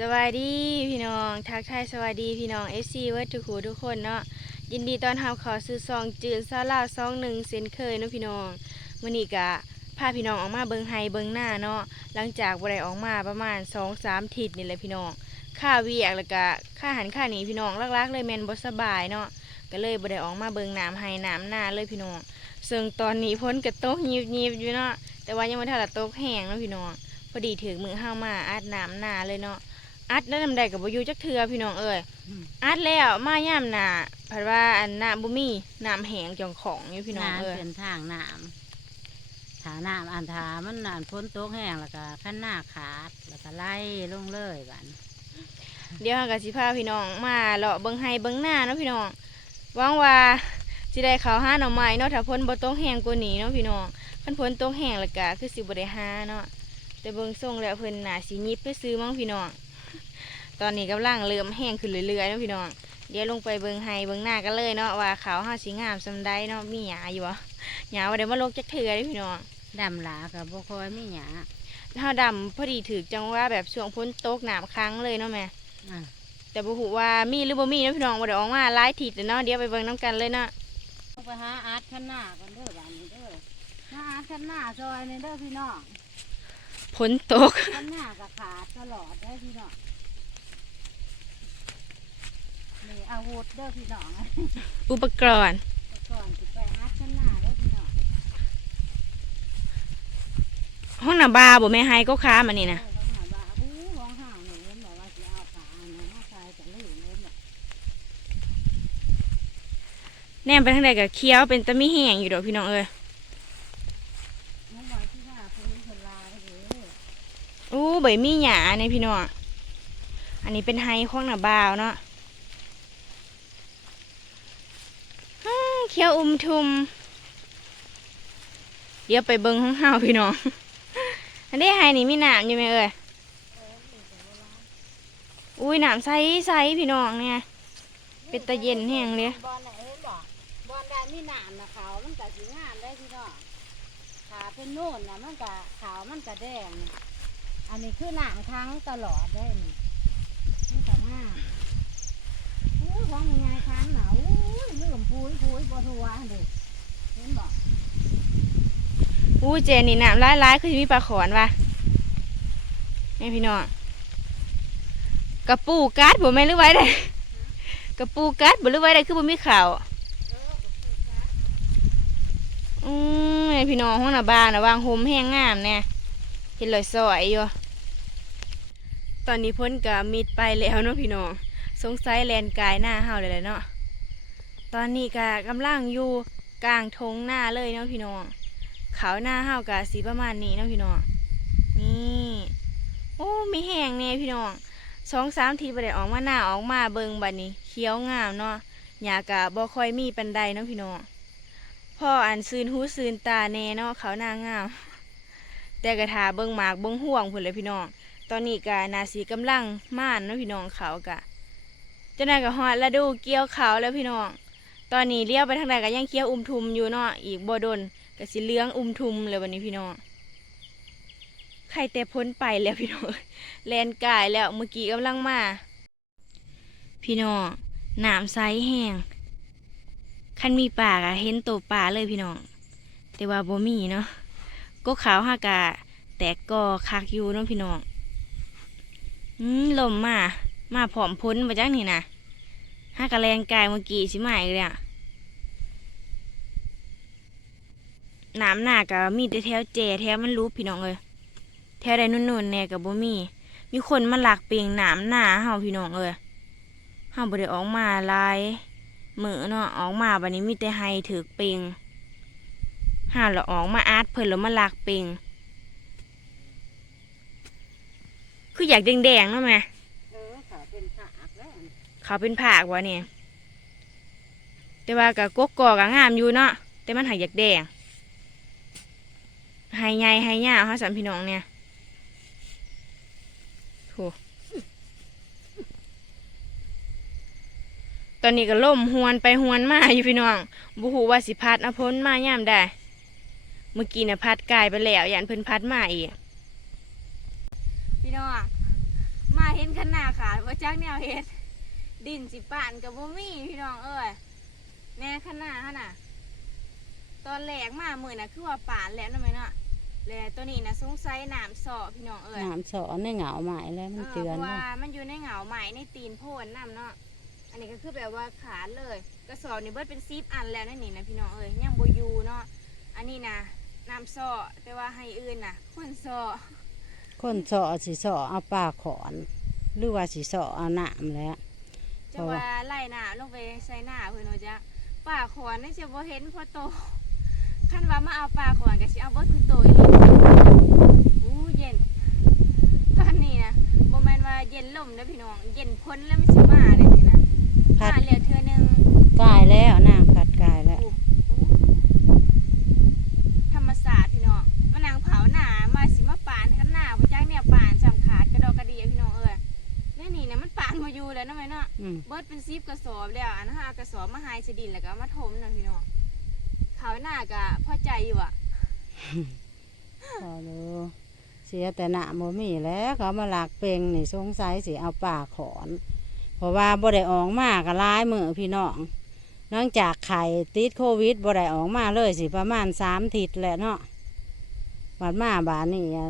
สวัสดีพี่น้องทักทายสวัสดีพี่น้องเอฟซีเวิร์ทุกหูทุกคนเนาะยินดีตอนรับเขอซื้อซองจืดซาลาซองหนึ่งเซนเคยเนาะพี่น้องมื่อนี้กะพาพี่น้องออกมาเบิงไฮเบิงหน้าเนาะหลังจากบ่ได้ออกมาประมาณสองสามทิศนี่แหละพี่น้องค่าเวียกแล้วก็ค่าหันค่าหนีพี่น้องลักๆเลยแมนบสบายเนาะก็เลยบ่ได้ออกมาเบิงน้ำไฮน้ำหน้าเลยพี่น้องซึ่งตอนนี้พ้นกระตกยิบๆอยู่เนาะแต่ว่ายังไม่ทันละตกแห้งเนาะพี่น้องพอดีถึงมือห้ามาอัดน้ำหน้าเลยเนาะ อัดแล้วนำใดกับบ่อยู่จักเทือพี่น้องเอ้ยอืมอัดแล้วมาย่ามหนาผัดว่าอันน้ำบ่มีน้ำแห้งจองของอยู่พี่น้องน้ำเอ้ยเป็นทางน้ำถาน้ำอันถามันนานพ้นตกแห้งแล้วก็ขั้นหน้าขาดแล้วก็ไล่ลงเลยบันเดี๋ยวเราก็สิพาพี่น้องมาเลาะเบิ่งไห้เบิ่งหน้าเนาะพี่น้องหวังว่าสิได้ข้าวหาหน่อไม้เนาะถ้าพ้นบ่ตกแห้งกว่านี้เนาะพี่น้องคันพ้นตกแห้งแล้วก็คือสิบ่ได้หาเนาะแต่เบิ่งทรงแล้วเพิ่นน่าสิหยิบไปซื้อมั้งพี่น้อง ตอนนี้กำลังเริ่มแห้งขึ้นเรื่อยๆเนาะพี่น้อง เดี๋ยวลงไปเบิ่งไห้เบิ่งหน้ากันเลยเนาะว่าขาวเฮาสิงามซำใดเนาะมีหยาอยู่บ่หยาบ่ได้มาลกจักเทื่อเด้พี่น้องดำหลากับบุคอยไม่หยาถ้าดำพอดีถือจังว่าแบบช่วงพ้นตกหนามครั้งเลยเนาะแม่อะแต่บุหูว่ามีหรือบ่มีเนาะพี่น้องบ่ได้ออกมาหลายทิศเนาะเดี๋ยวไปเบิ่งน้ำกันเลยเนาะต้องไปหาอาร์ตขั้นหน้ากันเด้อบันนี้เด้อหาอาร์ตขั้นหน้าซอยนี่เด้อพี่น้องพ้นตกขั้นหน้ากับขาดตลอดได้อพี่น้องนี่ อาวุธเด้อพี่น้องอุปกรณ์แต่ก่อนสิไปอาร์ตขั้นหน้าเด้อพี่น้องห้องน้ำบาบ่แม่ไฮก็ค้ามานี่นะเออเขาหาว่าอู้ร้องห่าวหนูเห็นบอกว่าสิเอาขาอันนั้นมาใส่จะลื่นเลยบอกแนมไปทางใดก็เคี้ยวเป็นตะมีแห้งอยู่ดอกพี่น้องเอ้ยน้องบอกที่ว่าพื้นคนลาไปเลยอู้ใบมีหยาเนี่ยพี่น้องอันนี้เป็นไฮของน้ำบาวเนาะ อื้อเคี้ยวอุ้มทุม เดี๋ยวไปเบิ่งห้องเฮาพี่น้อง อันนี้ไฮนี่มีน้ำอยู่ไหมเอ้ยอุ้ยหน้ำใสใสพี่น้องเนี่ยเป็นตะเย็นแห้งเลยบอลไหนเห็นบอกบอลใดมีหนามนะขาวมันก็สีงามได้พี่น้องขาเป็นโน่นนะมันก็ขาวมันก็แดง อันนี้คือหนามทั้งตลอดได้นี่มันก็งาม อู้ของยังไงครั้งหนาวอู้ยเลื่อมพุยพุยบทัวเด็เห็นบอกอู้เจนี่น้ำร้ายร้ายๆคือสิมีปลาขอนวะนี่พี่น้องกระปูกัดบ่แม่นหรือไว้ได้กระปูกัดบ่หรือไว้ได้คือบ่มีข่าวอืมนี่พี่น้องห้องหน้าบ้านนะวางโฮมแห้งงามเนี่ยเห็นรอยซอยอยู่ตอนนี้พ้นกับมิดไปแล้วเนาะพี่น้อง งสัยแลนกายหน้าเฮาเลยแหละเนาะตอนนี้ก็กำลังอยู่กลางทงหน้าเลยเนาะพี่น้องเขาหน้าเฮากะสีประมาณนี้เนาะพี่น้องนี่โอ้มีแห้งแน่พี่น้องสองสามทีไปได้ออกมาหน้าออกมาเบิงบัดนี้เขียวงามเนาะหญ้ากะบ่ค่อยมีปันใดเนาะพี่น้องพ่ออันซืนหูซืนตาแน่เนาะเขาหน้างามแต่กระทาเบิงหมากเบิงห่วงพุ่นเลยพี่น้องตอนนี้กะนาสีกำลังม่านเนาะพี่น้องเขากะ จ้านายก็ฮอดแล้วดูเกี่ยวเขาวแล้วพี่น้อง ตอนนี้เลี้ยวไปทางใดก็ยังเคี้ยวอุ้มทุมอยู่เนาะ อีกบ่ดนก็สิเลี้ยงอุ้มทุมเลยวันนี้พี่น้องใครแต่พ้นไปแล้วพี่น้อง แลนกายแล้วเมื่อกี้กำลังมา พี่น้องน้ำใสแห้ง คันมีปากอะเห็นตัวปลาเลยพี่น้อง แต่ว่าบ่มีเนาะ ก็ขาวหากะ แตกกอคักอยู่เนาะพี่น้อง อืมลมมา มาผอมพ้นมาจังนี่นะห้ากระแรงกายเมื่อกี้สิมาอีกเลยอะน้ำหนักอะมีแต่แถวแจแถวมันรูปพี่น้องเลยแถวใดนุ่นๆแน่กับบ่มี มีคนมาหลักเปียงน้ำหน้าเฮาพี่น้องเอ้ยเฮาบ่ได้ออกมาลายมือเนาะออกมาบัดนี้มีแต่ไห้ถือเปียงหาแล้วออกมาอาดเพิ่นแล้วมาหลักเปียงคืออยากแดงๆเนาะแม่ เออขาเป็นขากแล้ว เขาเป็นผากวะเนี่ยแต่ว่ากับกกกอกะงามอยู่เนาะแต่มันหักอยากแดงให้ใหญ่ห้ยาวเฮาสามพี่น้องเนี่ยโถตอนนี้ก็ล่มหวนไปหวนมาอยู่พี่น้องบุหูว่าสิพัดอพ้นมาย่ามได้ เมื่อกี้น่ะพัดกายไปแล้วยันเพิ่นพัดมาอีกพี่น้องมาเห็นขนาดขาดว่าจักแนวเฮ็ด ดินสิป่านกับบ่มีพี่น้องเอ้ยแน่ขนาดหั่นน่ะตอนแรกมามื้อน่ะคือว่าป่านแล้วนั่นไหมเนาะแล้วตัวนี้น่ะสงสัยน้ำสอพี่น้องเอ้ยน้ำสอนในเหงาใหม่แล้วมันเออเตือนเพราะว่าว่ามันอยู่ในเหงาไหมในตีนโพนน้ำเนาะอันนี้ก็คือแบบว่าขาดเลยกระสอบนี่เบิดเป็นซีฟอันแล้วนั่นนี่นะพี่น้องเอ้ยยังโบอยูเนาะอันนี้นะน้ำซ้อแต่ว่าให้อื่นน่ะคนซ้อคนสอสิสอเอาปลาขอน หรือว่าสิสอเอาน้ำแล้ว จะว่าไล่หน้าลงไปใส่หน้าเพื่อนว่าจะป่าขอนนี่จะบ่เห็นพอโตขั้นว่ามาเอาป่าขอนก็สิเอาเบิดคือโตอีกอู้เย็นตอนนี้นะบ่แม่นว่าเย็นลมนะพี่น้อง เย็นพ้นแล้วไม่สิมาเลยนี่นะพัมาดเหลือเทื่อหนึงกายแล้วนางพัดกายแล้วธรรมศาสตร์พี่น้องมานางเผาหนามาสิมาปานขันหน้าพระจ้างเนี่ยปานสำขาดกระดอกกระเดียพี่น้องเอ้ยนี่นี่นะ มันปานมาอยู่แล้วนะไหมเนาะอืมเบิดเป็นซีบกระสอบแล้วอันห้ากระสอบมาหายสดินแล้วก็เอามาถมนะพี่น้องเขาหน้ากะพอใจอยู่อะพอดูเสียแต่หน้าโมมีแล้วเขามาหลักเปงนี่สงสัยสิเอาปลาขอน เพราะว่าบ่ได้ออกมาก็ร้ายมือพี่น้องเนื่องจากไข่ติดโควิดบ่ได้ออกมาเลยสิประมาณสามทิศแหละเนาะบาดมาบาดนี่อะ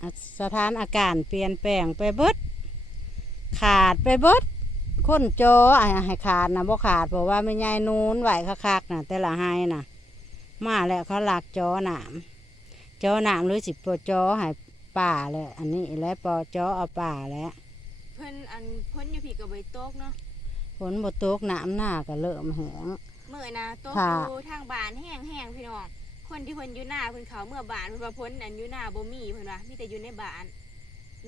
อะสถานอาการเปลี่ยนแปลงไปเบิด ขาดไปเบิดคนโจอะให้ขาดนะบ่ขาดเพราะว่าไม่ใหญ่นูนไหวคักๆนะแต่ละไฮนะมาแล้วเขาหลักจอหนามจอหนามหรือสิปจอให้ป่าเลยอันนี้และปอจอเอาป่าแล้วเพิ่นอันเพิ่นอยู่พี่กับใบโต๊กเนาะฝนบตกน้ำหน้าก็เริ่มแห้ง เมื่อนะโต๊กค่ะ อยู่ทางบ้านแห้งแห้งๆพี่น้องคนที่เพิ่นอยู่หน้าเพิ่นเขาเมื่อบ้านเพิ่นว่าพ้นอันอยู่หน้าบ่มีเพิ่นว่ามีแต่อยู่ในบ้าน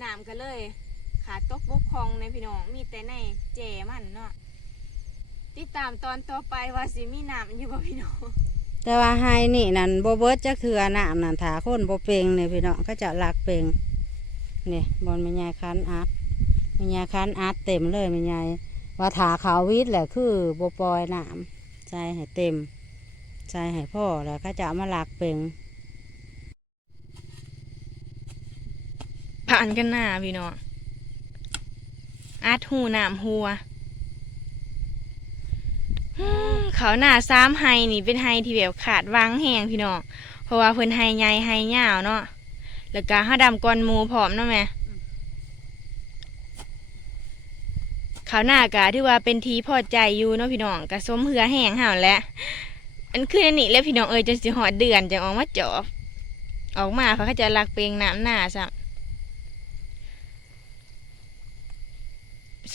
น้ำก็เลย ขาดตกบกพร่องในพี่น้องมีแต่ในแจมันเนาะติดตามตอนต่อไปว่าสิมีน้ำอยู่บ่พี่น้องแต่ว่าไฮนี่นั่นโบเบิดจักเถือน้ำนั่นถาคนโบเปงเนี่ยพี่น้องเขาจะหลักเปงนี่บอลมียายคันอัดมียายคันอัดเต็มเลยมียายว่าถาขาววิทย์แหละคือโบปล่อยน้ำใส่ให้เต็มใส่ให้พ่อแล้วเขาจะเอามาหลักเปงผ่านกันหน้าพี่น้อง อาดหูน้ำหัวเขาหน้าซ้ำไฮนี่เป็นไฮที่แบบขาดวางแหงพี่น้องเพราะว่าเพิ่นไฮใหญ่ไฮยาวเนาะแล้วก็ห้าดำก้อนมูผอมเนาะแม่เขาหน้ากะที่ว่าเป็นทีพอใจอยู่เนาะพี่น้องกะสมเหือแห้งห่าแล้วอันคืออันนี่แล้วพี่น้องเอ้ยจนสิหอดเดือนจะออกมาจอบออกมาเพราะเขาจะลักเปลงน้ำหน้าซะ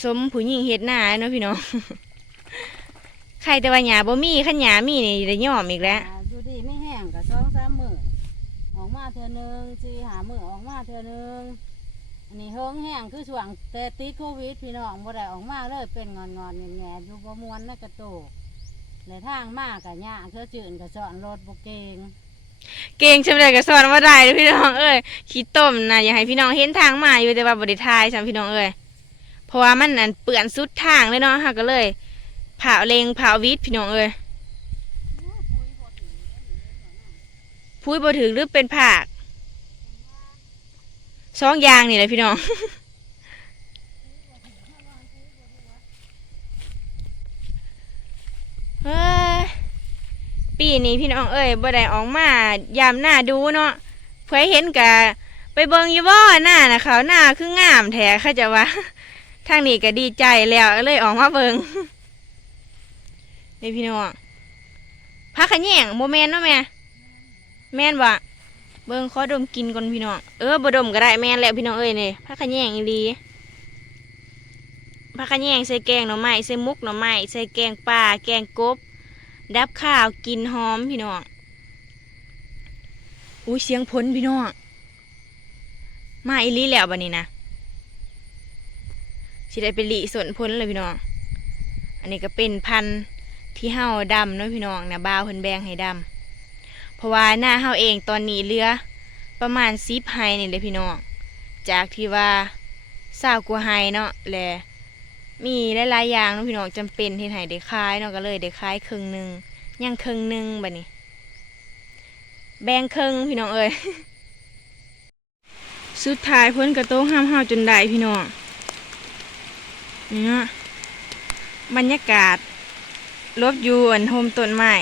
สมผู้หญิงเฮ็ดหน้าเนาะพี่น้อง ใครแต่ว่าหยาบ่มีขันหยามีนี่ได้ยอมอีกแล้ว อ่าดูดีไม่แห้งกับสองสามมือออกมาเทือหนึงสี่หามือออกมาเทือหนึงอันนี้เฮิงแห้งคือช่วงแต่ติดโควิดพี่น้องบ่ได้ออกมาเลยเป็นงอนงอนๆแงๆอยู่บ่มวนในกระโตกเลยทางมากกะยะเคือจืดกะจอนรถบ่เกงเก่งชำได้ก็สอนว่าได้เด้อพี่น้องเอ้ยขี้ต้มนะอย่าให้พี่น้องเห็นทางมาอยู่แต่ว่าบ่ได้ทายซ้ํพี่น้องเอ้ย เพราะว่ามันอันเปื้อนสุดทางเลยเนาะเฮาก็เลยผ่าเลงผ่าวิทพี่น้องเอ้ยพุ้ยบ่ถึงหรือเป็นผากสองยางนี่แหละพี่น้องเฮ้ยปีนี้พี่น้องเอ้ยบ่ได้ออกมายามหน้าดูเนาะเพื่อเห็นกะไปเบิงอยู่บ่หน้านะเขาหน้าคืองามแท้เขาจะว่าางนี้ก็ดีใจแล้วเลยออกมาเบิงนี่พี่น้องพักขะแยงโมแมนเนาะแม่แม่นบ่เบิงขอดมกินก่อนพี่น้องเออบ่ดมก็ได้แม่นแล้วพี่น้องเอ้ยนี่พักขะแยงอีลีพักขะแยงใส่แกงหน่อไม้ใส่มุกหน่อไม้ใส่แกงปลาแกงกบ ดับข้าวกินหอมพี่น้องอุ้ยเสียงพ้นพี่น้องมาอีลีแล้วบันนี้นะ สิได้ไปหลีสวนพ้นเลยพี่น้อง อันนี้ก็เป็นพันธุ์ที่เฮาดำเนาะพี่น้องนะบ่าวเพิ่นแบงให้ดำเพราะว่าหน้าเฮาเองตอนนี้เหลือประมาณสิบไฮนี่เลยพี่น้อง จากที่ว่าสาวกว่าไฮเนาะแลมีหลายๆอย่างเนาะพี่น้องจำเป็นที่ไหนได้ขายเนาะก็เลยได้ขายครึ่งหนึ่งยังครึ่งหนึ่งบัดนี้ แบงครึ่งพี่น้องเอ้ยสุดท้ายเพิ่นกระโต้ห้ามห้าจนได้พี่น้อง นี่เนาะบรรยากาศลบอยู่อันโฮมต้นไม้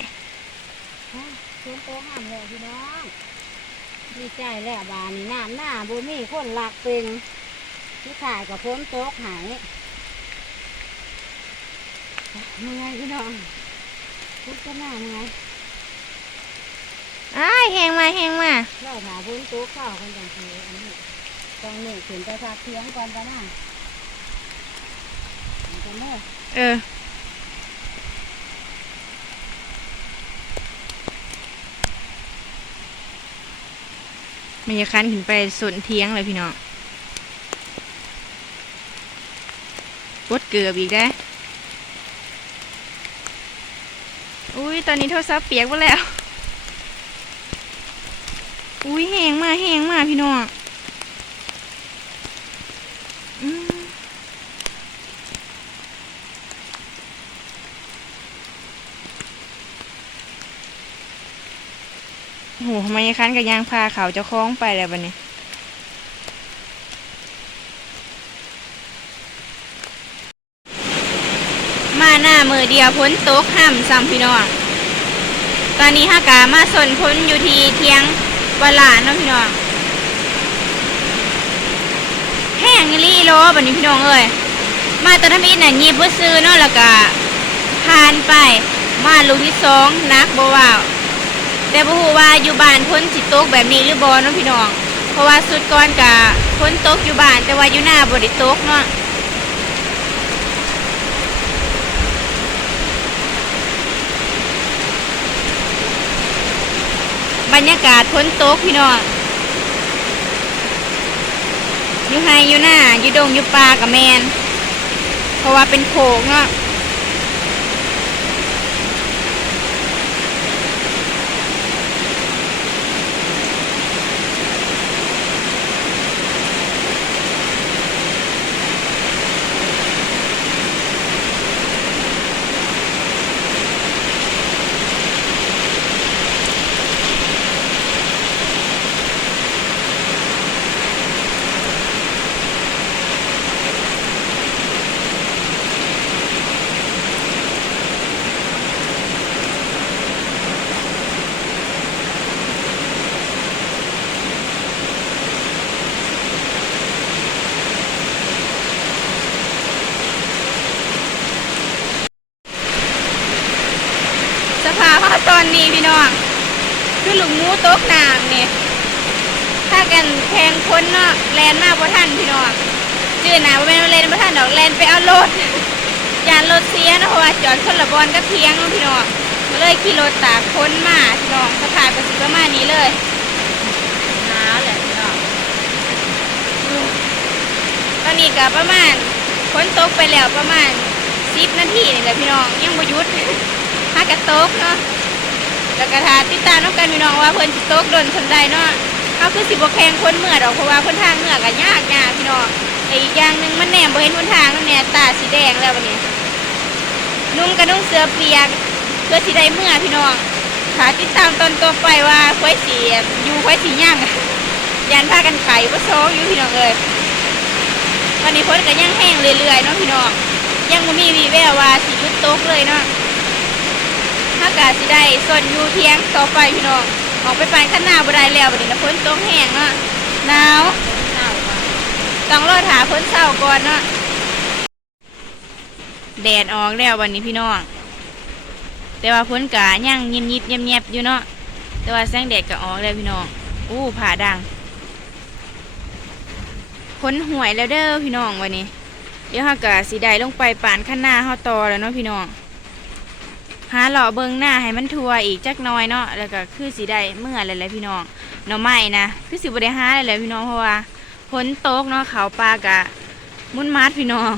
ฝนตกห้ามเลยพี่น้องดีใจแล้วบานนี่น้ำหน้าบ่มีคนหลักเป็นที่ถ่ายกับฝนตกหายเมื่อยพี่น้องพุดก็หน้าเมื่อยอ้ายแหงมาแหงมาเราหาฝนตกเข้ากันจังทีอันนี้ต้องหนึ่งถึงไปพักเที่ยงก่อนกันนะมันจะ เออมันจะคันขึ้นไปสนเทียงเลยพี่น้องวดเกือบอีกได้ออุ้ยตอนนี้โทรศัพท์เปียกหมดแล้ว อุ้ยแหงมาแหงมาพี่น้อง หทำไมคันกับยางพาเขาจะคล้องไปแล้วบันนี้มาหน้ามือเดียวพ้นโต๊ะห้ามซ้ำพี่น้องตอนนี้ฮากามาสนพ้นอยู่ที่เทียงวลาเนาะพี่น้องแห้งลี่โลบันนี้พี่น้องเอ้ยมาตอนทำอินน่ะยีบบ่ซื้อเนาะแล้วก็ผ่านไปมาลูกที่สองนักบ่ว่าว แต่บ่ฮู้ว่าอยู่บ้านพ้นสิตกแบบนี้หรือบ่เนาะพี่น้อง เพราะว่าสุดก่อนกะพ้นตกอยู่บ้าน แต่ว่าอยู่หน้าบ่ได้ตกเนาะบรรยากาศพ้นตกพี่น้องอยู่ไฮอยู่หน้าอยู่ดงอยู่ป่ากับแมน เพราะว่าเป็นโขงเนาะ ภาพว่าตอนนี้พี่น้องคือหลุมงูตกน้ำเนี่ยถ้ากันแทงคนเนาะแลนมากพท่านพี่น้องจื้อหนาว่าเป็นว่แลนพท่านดอกแลนไปเอารถยานรถเสียนะเพราะว่าจอดคนละบอนก็เทียงพี่น้องก็เลยขี่รถตากคนมาพี่น้องสภาพก็สิประมาณนี้เลยหนาวแหละพี่น้องตอนนี้ก็ประมาณฝนตกไปแล้วประมาณสิบนาทีนี่แหละพี่น้องยังบ่หยุดากระตกเนาะแล้วก็ทาติดตามน้องกันพี่น้องว่าเพิ่นสิตกโดนสนใดเนาะเขาคือสิบ่แข่งคนเมื่อดอกเพราะว่าคนทางเมื่อก็ยากยากพี่น้องแต่อีกอย่างหนึ่งมันแหนมบ่เห็นคนทางนั่นเนี่ยตาสีแดงแล้ววันนี้ นุ่งกระนุ่งเสื้อเปียกเพื่อสิได้เมื่อพี่น้องขาติดตามตอนต่อไปว่าควายสีอยู่ควายสีย่างยันพากันไข่ว่าโซอยู่พี่น้องเอ้ยวันนี้พ้นก็ยังแห้งเรื่อยๆเนาะพี่น้องยังบ่มีวีแววว่าสิหยุดโต๊กเลยเนาะ ถ้ากาสิได้ส่วนยูเทียงต่อไปพี่น้องออกไปปานข้างหน้าบ่ได้แล้ววันนี้นะพ้นตกแห้งเนาะหนาวหนาวต้องรอถาพ้นเช้าก่อนเนาะแดดออกแล้ววันนี้พี่น้องแต่ว่าพ้นกะยังเงียบยิบๆเงียบๆอยู่เนาะแต่ว่าแสงแดดก็ออกแล้วพี่น้องอู้ผ่าดังพ้นห่วยแล้วเด้อพี่น้องวันนี้เดี๋ยวเฮากะสิได้ลงไปปานข้างหน้าเฮาต่อแล้วเนาะพี่น้อง หาหล่อเบิงหน้าให้มันทัวอีกจักน้อยเนาะแล้วก็คือสิได้เมื่อไรแหละพี่น้องหน่อไม้นะคือสิบ่ได้หาเลยแหละพี่น้องเพราะว่าฝนตกเนาะเขาปลากะมุนมัดพี่น้อง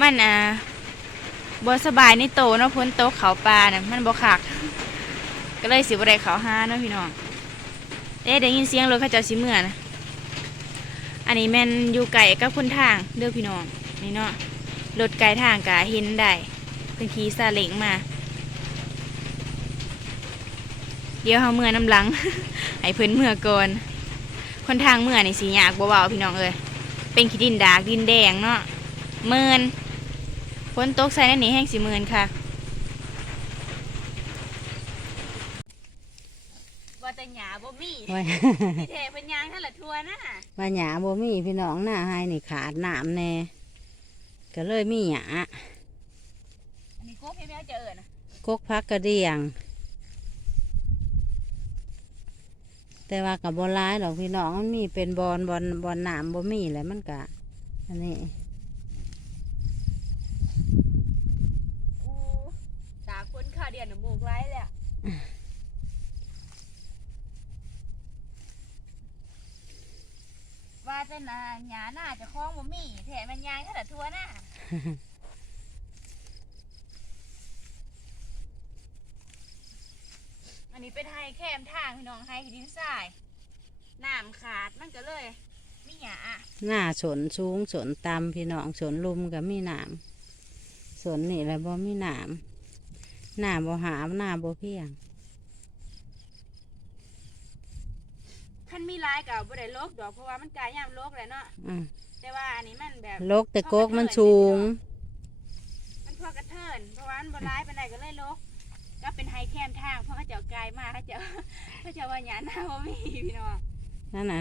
มันอ่าบสบายในโตเนาะฝนตกเขาปลาน่ะมันบ่คัก ก็เลยสิบ่ได้เขาหาเนาะพี่น้องเอ๊ะได้ยินเสียงรถเขาเจ้าสิเมื่อนะอันนี้แม่นอยู่ไก่กับคนทางเด้อพี่น้องนี่เนาะรถไกลทางกะเห็นได้ เพิ่นขี่ซาเล้งมา เดี๋ยวเฮาเมื่อน้ำหลังให้เพิ่นเมื่อก่อนคนทางเมื่อนี่สิยากบ่เบาพี่น้องเอ้ยเป็นขี้ดินดากดินแดงเนาะหมื่นฝนตกใส่นั่นนี่แห้งสิหมื่นค่ะว่าแต่หยาบ่มีไว้พี่เทเป็นยางท่านละทัวนะว่าหยาบ่มีพี่น้องหน้าให้นี่ขาดน้ำแน่ก็เลยมีหยา อันนี้โก้พี่แม่จะเอิญนะกกพักกระเดียง แต่ว่ากับบ่ร้ายหรอกพี่น้องมันมีเป็นบอลบอลบอลน้ำบ่มีแหล้วมันกะอันนี้อู้ตาคนขาเดียนหนูมูกไร้เลยอะว่าแต่นาหยาหน้าจะคล้องบ่มีแถมมันยางท่านละทัวนะ อันนี้เป็นไฮแคมทางพี่น้องไฮดินทรายน้ำขาดมันก็เลยมีหยาหน้าสนสูงสนต่ำพี่น้องสนลุมก็มีน้ำสนนี่แหละบ่มีน้ำหน้าบ่หามหน้าบ่เพียงท่านมีลายกับบ่ได้โลกดอกเพราะว่ามันกลายยามโลกแหละเนาะอะแต่ว่าอันนี้มันแบบลกแต่กกมันสูง มันพอกระเทินเพราะว่ามันบ่ร้ายปานใดก็เลยโลก ก็เป็นไฮแคมทางเพราะเขาเจ้ากลายมากเขาเจ้าเขาเจ้าว่าหยาหน้าบ่มีพี่น้องนั่นน่ะ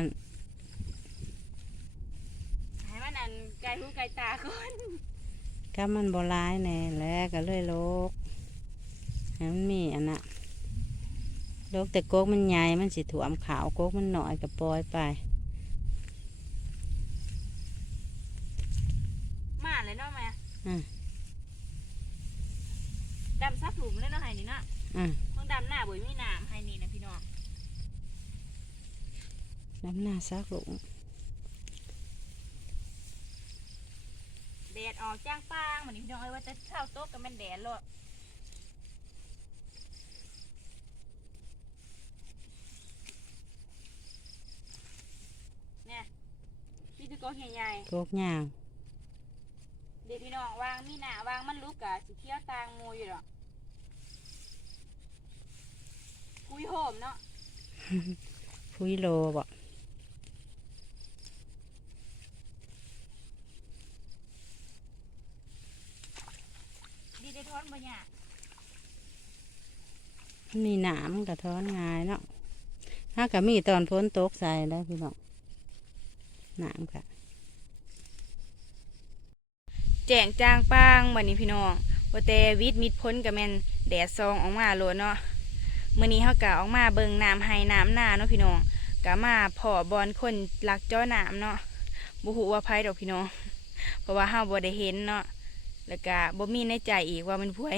ให้มันอันไกลหูไกลตาคนก็มันบ่ร้ายแน่แหล้วก็เลยลกให้มันมีอันน่ะลกแต่กกมันใหญ่มันสิถ่วมขาวกกมันหน่อยก็ปล่อยไป มาเลยเนาะแม่อะ ดำซับหลุมเลยเนาะไฮนี่ เนาะอะห้องดำหน้าบ่มีน้ำไฮนี่นะพี่น้องน้ำหน้าซักหลงแดดออกจ้างป้างวันนี้พี่น้องเอ้ยว่าจะเข้าโต๊ะกับมันแดดเลยเนี่ยพี่ตะโกนใหญ่ๆกกยาวเดี๋ยวพี่น้องวางมีหนาวางมันลุกกะสิเที่ยวตางมูอยู่หรอก คุยโหมเนาะพุยโลบอกดีได้ทอนบ่เนี่ยมีหนามกระท้อนง่ายเนาะถ้ากับมีตอนพ้นตกใส่ได้พี่น้องหนามค่ะ แจงจางป้างวันนี้พี่น้องว่าแต่วิทย์มิดพ้นกับแมนแดดซองออกมาโลดเนาะ มื้อนี้เฮากะออกมาเบิ่งน้ำไห้น้ำหน้าเนาะพี่น้องกะมาพอบอลคนลักจ้อน้ำเนาะบ่ฮู้ว่าไผดอกพี่น้องเพราะว่าเฮาบ่ได้เห็นเนาะแล้วก็บ่มีในใจอีกว่ามันผู้ใด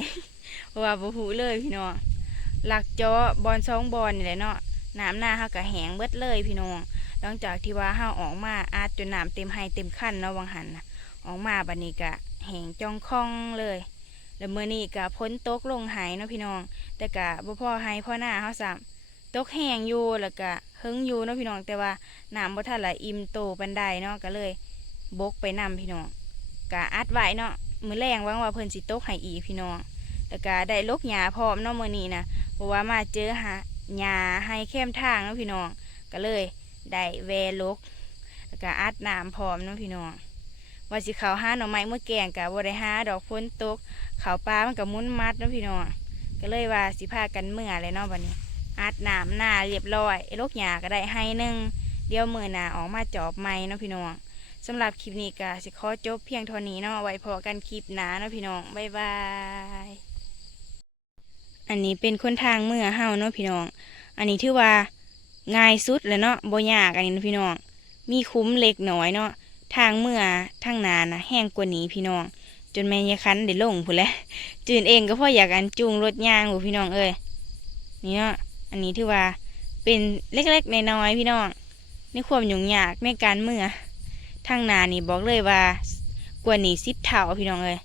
เพราะว่าบ่ฮู้เลยพี่น้องลักจ้อบอลสองบอลนี่แหละเนาะน้ำหน้าเฮาก็แหงเบิดเลยพี่น้องหลังจากที่ว่าเฮาออกมาอาจจนน้ำเต็มไห้เต็มคันเนาะวังหันนะออกมาบัดนี้ก็แหงจ้องคองเลย แล้วเมื้อนี้ก็พ้นตกลงหายเนาะพี่น้อง แต่ก็บ่พอหายพ่อหน้าเฮาซ้ำตกแห้งอยู่แล้วก็เฮิงอยู่เนาะพี่น้อง แต่ว่าน้ำบ่ทันละอิ่มโตปานใดเนาะก็เลย บกไปนํพี่น้องก็อัดไว้เนาะมื้อแรงหวังว่าเพิ่นสิตกให้อีกพี่น้องแล้วก็ได้ลกหญ้าพร้อมเนาะมื้อนี้นะเพราะว่ามาเจอหาหญ้าให้แคมทางเนาะพี่น้อง ก็เลยได้แวลกแล้วก็อัดน้ำพร้อมเนาะพี่น้อง ว่าสิเขาวหาหน่อไม้เมื่อแกงกับบ่ได้หาดอกฝนตกเขาวปลามันกับมุนมัดเนาะพี่น้องก็เลยว่าสิพากันเมื่อเลยเนาะบัดนี้อัดน้ำหน้าเรียบร้อยลกหญ้าก็ได้ให้หนึ่งเดี๋ยวมือหนาออกมาจอบไม้เนาะพี่น้องสำหรับคลิปนี้ก็สิขอจบเพียงเท่านี้เนาะไว้พอกันคลิปหน้าเนาะพี่น้องบ๊ายบายอันนี้เป็นคนทางเมื่อเฮาเนาะพี่น้อง อันนี้ถือว่าง่ายสุดเลยเนาะบ่ยากอันนี้นะพี่น้อง มีคุ้มเล็กน้อยเนาะ ทางเมื่อทางนานะแห้งกว่านี้พี่น้อง จนแม่ยายคันได้ลงพุ่นแหละจืนเองก็พ่ออยากอันจูงรถยางหูพี่น้องเอ้ยนี่เนาะอันนี้ถือว่าเป็นเล็กๆในน้อยพี่น้องในความยุ่งยากในการเมื่อทางนานี่บอกเลยว่ากว่านี้สิบเท่าพี่น้องเอ้ย